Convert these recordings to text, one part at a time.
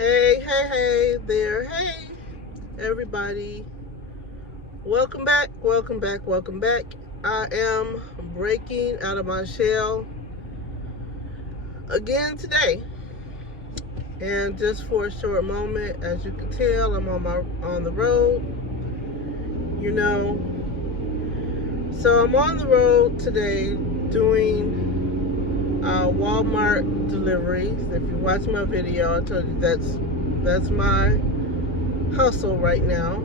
Hey there. Hey, everybody. Welcome back. I am breaking out of my shell again today. And just for a short moment, as you can tell, I'm on the road. You know, so I'm on the road today doing Walmart deliveries. If you watch my video, I told you that's my hustle right now.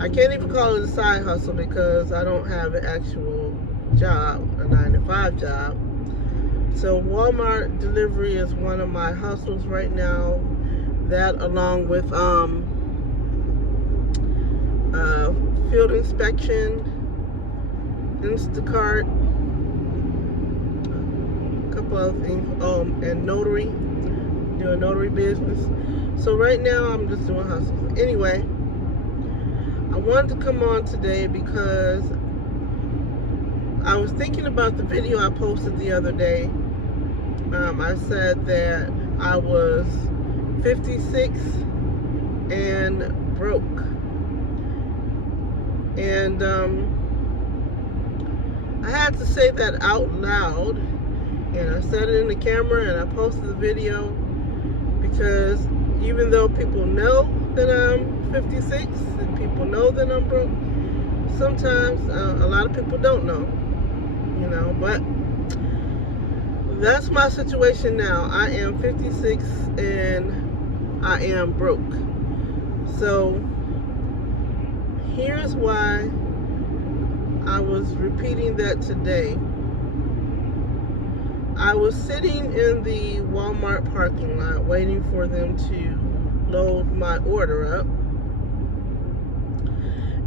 I can't even call it a side hustle because I don't have an actual job, a 9-to-5 job. So Walmart delivery is one of my hustles right now. That along with field inspection, Instacart, a couple other things, and notary, doing notary business. So right now I'm just doing hustles. Anyway, I wanted to come on today because I was thinking about the video I posted the other day. I said that I was 56 and broke. And I had to say that out loud. And I said it in the camera and I posted the video because even though people know that I'm 56 and people know that I'm broke, sometimes a lot of people don't know, but that's my situation now. I am 56 and I am broke. So here's why I was repeating that today. I was sitting in the Walmart parking lot waiting for them to load my order up.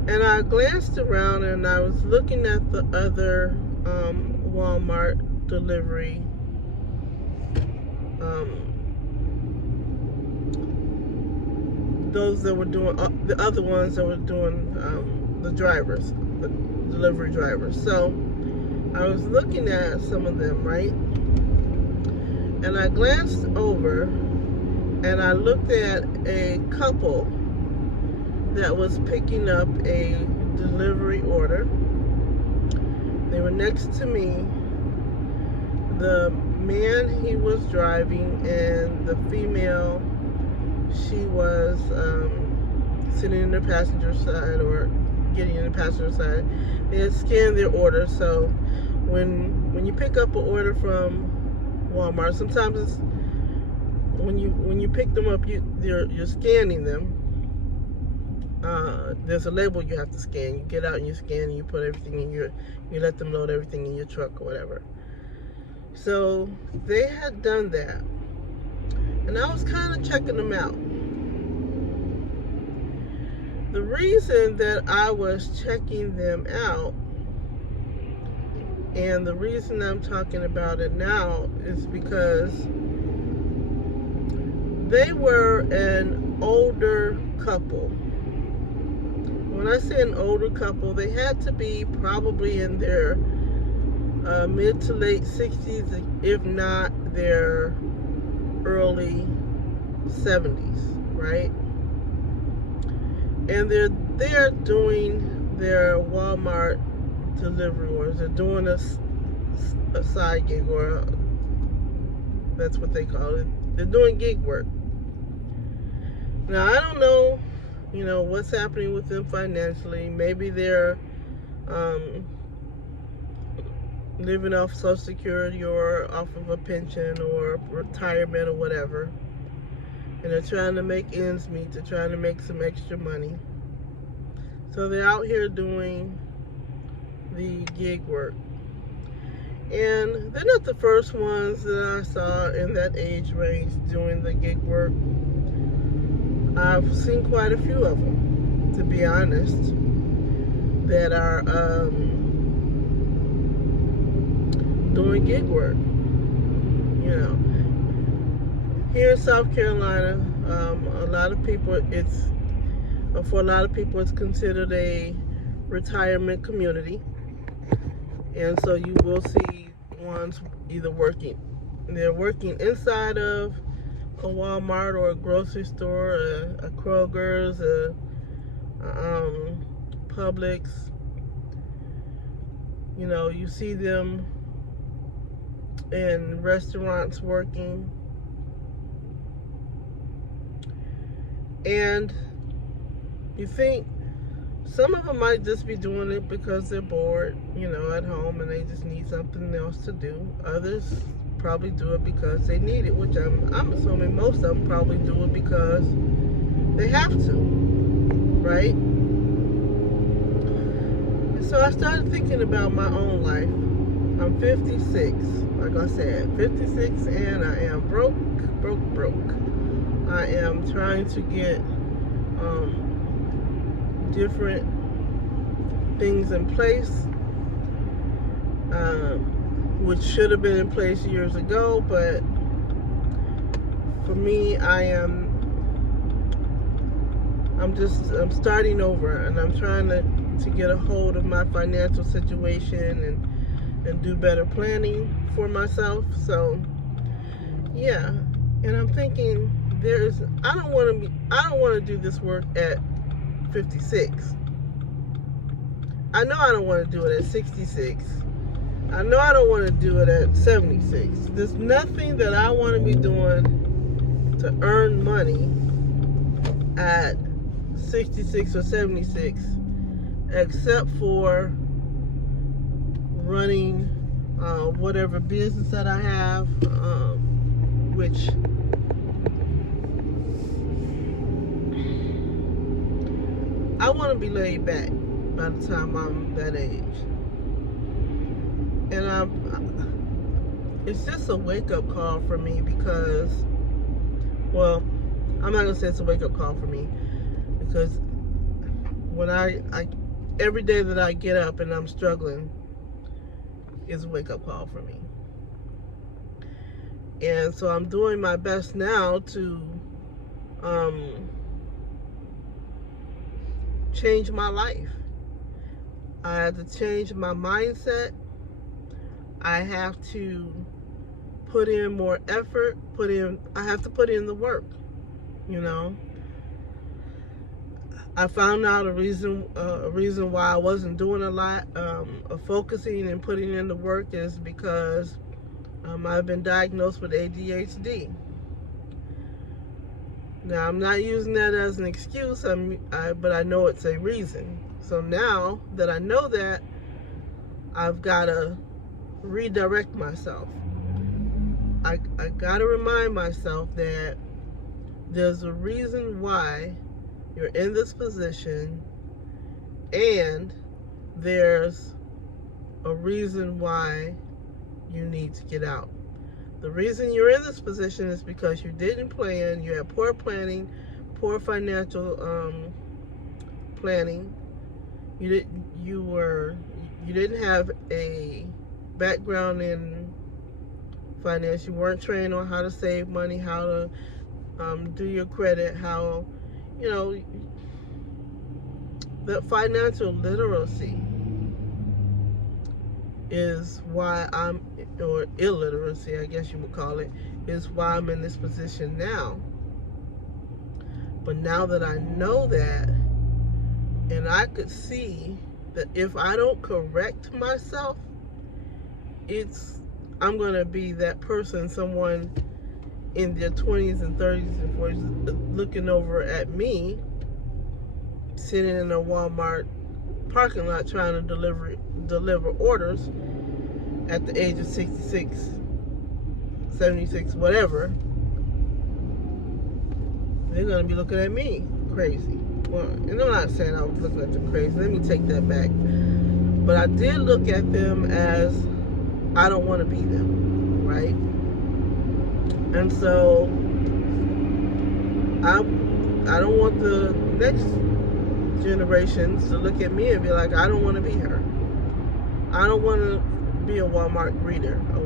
And I glanced around and I was looking at the other Walmart delivery those that were doing the other ones that were doing the delivery drivers. So I was looking at some of them, right? And I glanced over and I looked at a couple that was picking up a delivery order. They were next to me. The man, he was driving, and the female, she was sitting in the passenger side or getting in the passenger side. They had scanned their order. So when you pick up an order from Walmart, sometimes it's when you pick them up, you're scanning them. There's a label you have to scan. You get out and you scan and you put everything in you let them load everything in your truck or whatever. So they had done that. And I was kind of checking them out. The reason that I was checking them out, and the reason I'm talking about it now, is because they were an older couple. When I say an older couple, they had to be probably in their mid to late 60s, if not their early 70s, right? And they're doing their Walmart delivery orders. They're doing a side gig, or that's what they call it. They're doing gig work. Now I don't know, what's happening with them financially. Maybe they're living off Social Security or off of a pension or retirement or whatever. And they're trying to make ends meet. They're trying to make some extra money. So they're out here doing the gig work. And they're not the first ones that I saw in that age range doing the gig work. I've seen quite a few of them, to be honest, that are doing gig work. Here in South Carolina, for a lot of people, it's considered a retirement community, and so you will see ones either they're working inside of Walmart or a grocery store, a Kroger's, a Publix. You know, you see them in restaurants working, and you think some of them might just be doing it because they're bored, you know, at home, and they just need something else to do. Others probably do it because they need it, which I'm assuming most of them probably do it because they have to, right? And so I started thinking about my own life. I'm 56, like I said, 56, and I am broke. I am trying to get different things in place, which should have been in place years ago, but for me, I'm starting over, and I'm trying to get a hold of my financial situation and do better planning for myself. So yeah, and I'm thinking I don't want to do this work at 56. I know I don't want to do it at 66. I know I don't want to do it at 76. There's nothing that I want to be doing to earn money at 66 or 76 except for running whatever business that I have, which I want to be laid back by the time I'm that age. And it's just a wake-up call for me because, well, I'm not going to say it's a wake-up call for me because when every day that I get up and I'm struggling is a wake-up call for me. And so I'm doing my best now to change my life. I have to change my mindset. I have to put in more effort, I have to put in the work, you know. I found out a reason why I wasn't doing a lot of focusing and putting in the work is because I've been diagnosed with ADHD. Now, I'm not using that as an excuse, but I know it's a reason. So now that I know that, I've got to redirect myself. I got to remind myself that there's a reason why you're in this position, and there's a reason why you need to get out. The reason you're in this position is because you didn't plan, you had poor planning, poor financial planning. You didn't have a background in finance. You weren't trained on how to save money, how to do your credit, how, you know, the financial literacy is why or illiteracy, I guess you would call it, is why I'm in this position now. But now that I know that, and I could see that if I don't correct myself, I'm going to be that person, someone in their 20s and 30s and 40s looking over at me, sitting in a Walmart parking lot trying to deliver orders at the age of 66, 76, whatever. They're going to be looking at me crazy. Well, and I'm not saying I was looking at them crazy. Let me take that back. But I did look at them as I don't want to be them, right? And so I don't want the next generations to look at me and be like, I don't want to be her. I don't want to be a Walmart greeter, a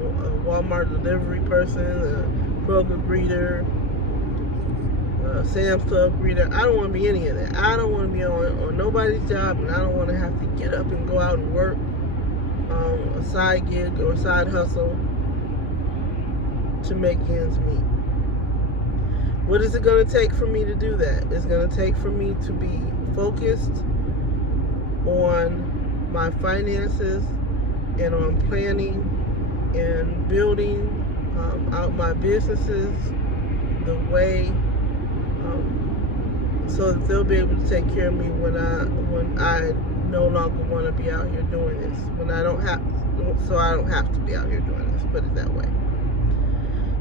Walmart delivery person, a Kroger greeter, a Sam's Club greeter. I don't want to be any of that. I don't want to be on nobody's job, and I don't want to have to get up and go out and work a side gig or a side hustle to make ends meet. What is it going to take for me to do that? It's going to take for me to be focused on my finances and on planning and building out my businesses the way so that they'll be able to take care of me when I no longer want to be out here doing this. So I don't have to be out here doing this. Put it that way.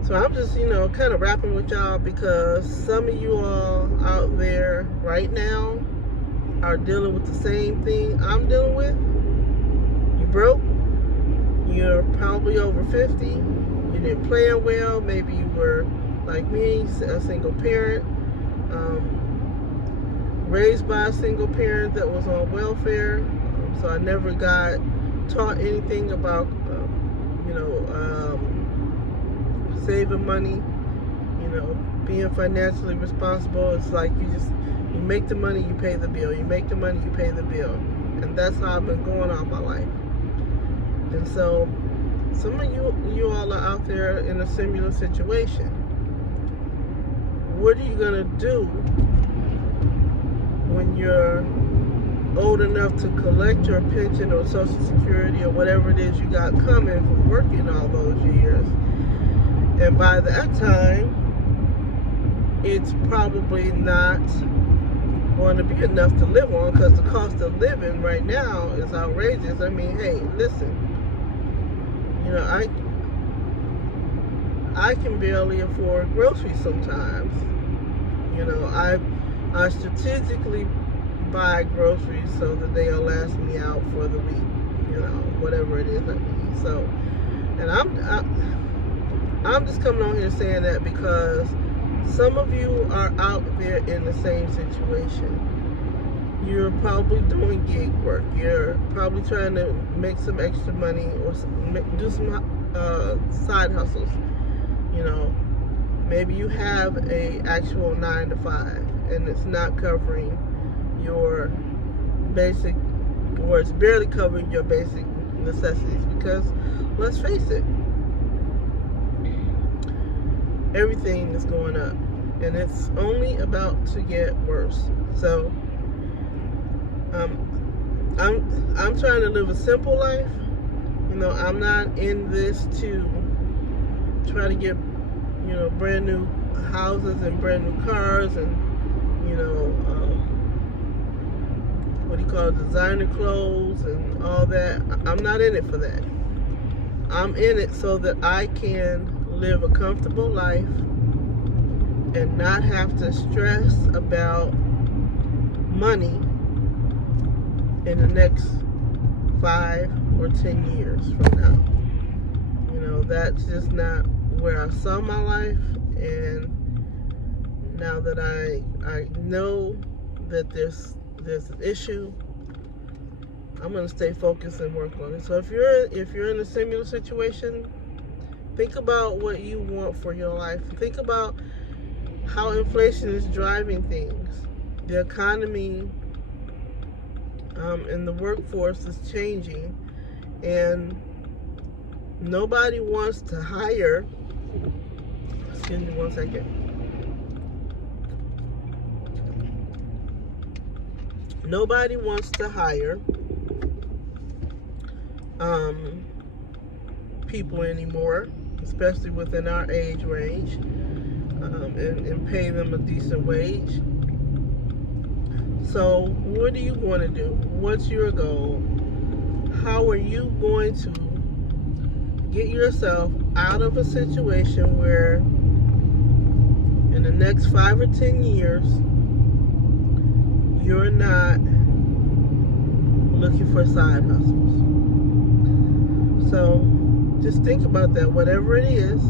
So I'm just, kind of rapping with y'all because some of you all out there right now are dealing with the same thing I'm dealing with. You broke. You're probably over 50. You didn't plan well. Maybe you were like me, a single parent, raised by a single parent that was on welfare. So I never got taught anything about, saving money, being financially responsible. It's like you make the money, you pay the bill. You make the money, you pay the bill. And that's how I've been going all my life. And so some of you all are out there in a similar situation. What are you going to do when you're old enough to collect your pension or Social Security or whatever it is you got coming from working all those years? And by that time, it's probably not going to be enough to live on because the cost of living right now is outrageous. I mean, hey, listen, I can barely afford groceries sometimes. I strategically buy groceries so that they'll last me out for the week, whatever it is I need. So, and I'm just coming on here saying that because some of you are out there in the same situation. You're probably doing gig work. You're probably trying to make some extra money or do some side hustles. Maybe you have a actual 9 to 5 and it's not covering your basic, or it's barely covering your basic necessities because, let's face it, everything is going up and it's only about to get worse. So I'm trying to live a simple life. I'm not in this to try to get brand new houses and brand new cars and designer clothes and all that. I'm not in it for that. I'm in it so that I can live a comfortable life and not have to stress about money in the next 5 or 10 years from now. That's just not where I saw my life, and now that I know that there's an issue, I'm gonna stay focused and work on it. So if you're in a similar situation, think about what you want for your life. Think about how inflation is driving things. The economy and the workforce is changing, and nobody wants to hire. Excuse me one second. Nobody wants to hire people anymore, especially within our age range, and pay them a decent wage. So what do you want to do? What's your goal? How are you going to get yourself out of a situation where in the next 5 or 10 years you're not looking for side hustles? So just think about that, whatever it is.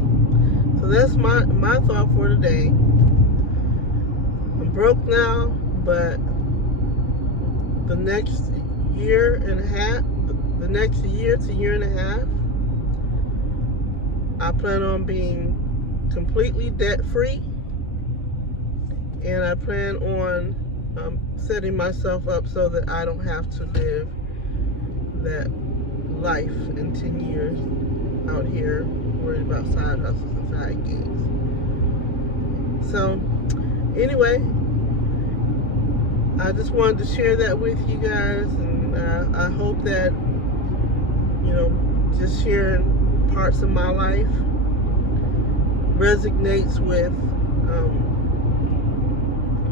So that's my thought for today. I'm broke now, but the next year and a half, the next year to year and a half, I plan on being completely debt free, and I plan on setting myself up so that I don't have to live that life in 10 years out here worried about side hustles and side gigs. So anyway, I just wanted to share that with you guys, and I hope that, you know, just sharing parts of my life resonates with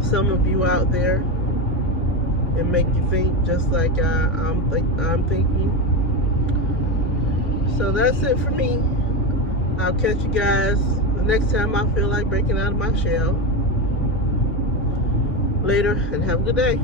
some of you out there and make you think just like I'm thinking. So that's it for me. I'll catch you guys the next time I feel like breaking out of my shell. Later, and have a good day.